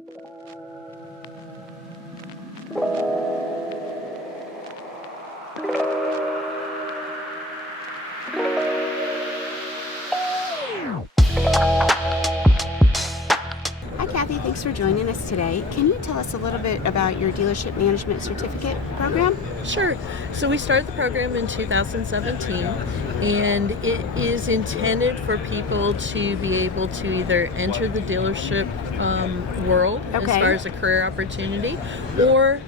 Hi, Cathy. Thanks for joining us today. Can you tell us a little bit about your dealership management certificate program? Sure. So we started the program in 2017, and it is intended for people to be able to either enter the dealership world as Okay. far as a career opportunity, or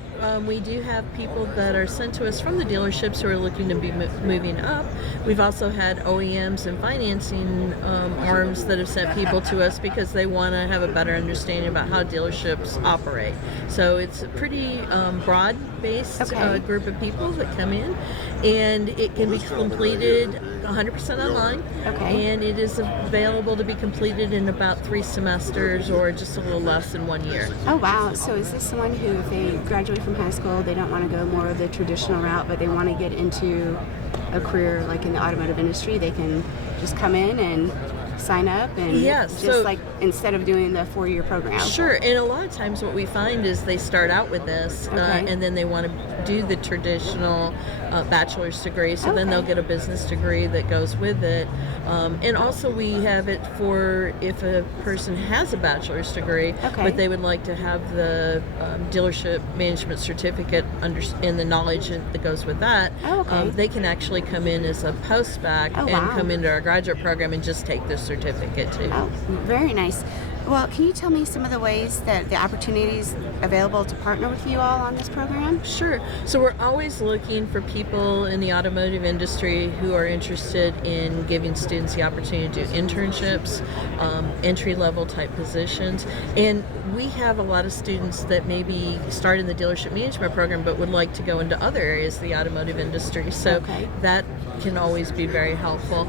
we do have people that are sent to us from the dealerships who are looking to be moving up. We've also had OEMs and financing arms that have sent people to us because they want to have a better understanding about how dealerships operate. So it's a pretty broad-based group of people that come in, and it can be completed 100% online. Okay. And it is available to be completed in about 3 semesters or just a little less than 1 year. Oh, wow. So is this someone who, if they graduate from high school, they don't want to go more of the traditional route, but they want to get into a career like in the automotive industry, they can just come in and sign up and Yes, just so- like instead of doing the 4-year program? Sure, and a lot of times what we find is they start out with this, Okay. and then they want to do the traditional bachelor's degree, so then they'll Okay. get a business degree that goes with it. And also we have it for if a person has a bachelor's degree, Okay. but they would like to have the dealership management certificate and the knowledge that goes with that, Oh, okay. they can actually come in as a post-bac Oh, and wow. come into our graduate program and just take this certificate too. Oh, very nice. Well, can you tell me some of the ways that the opportunities available to partner with you all on this program? Sure. So we're always looking for people in the automotive industry who are interested in giving students the opportunity to do internships, entry-level type positions. And we have a lot of students that maybe start in the dealership management program but would like to go into other areas of the automotive industry. So Okay. that can always be very helpful.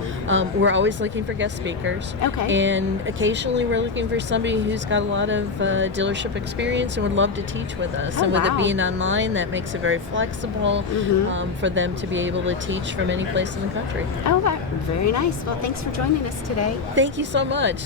We're always looking for guest speakers. Okay. And occasionally we're looking for somebody who's got a lot of dealership experience and would love to teach with us. Oh, And with wow. it being online, that makes it very flexible for them to be able to teach from any place in the country. Oh, very nice. Well, thanks for joining us today. Thank you so much.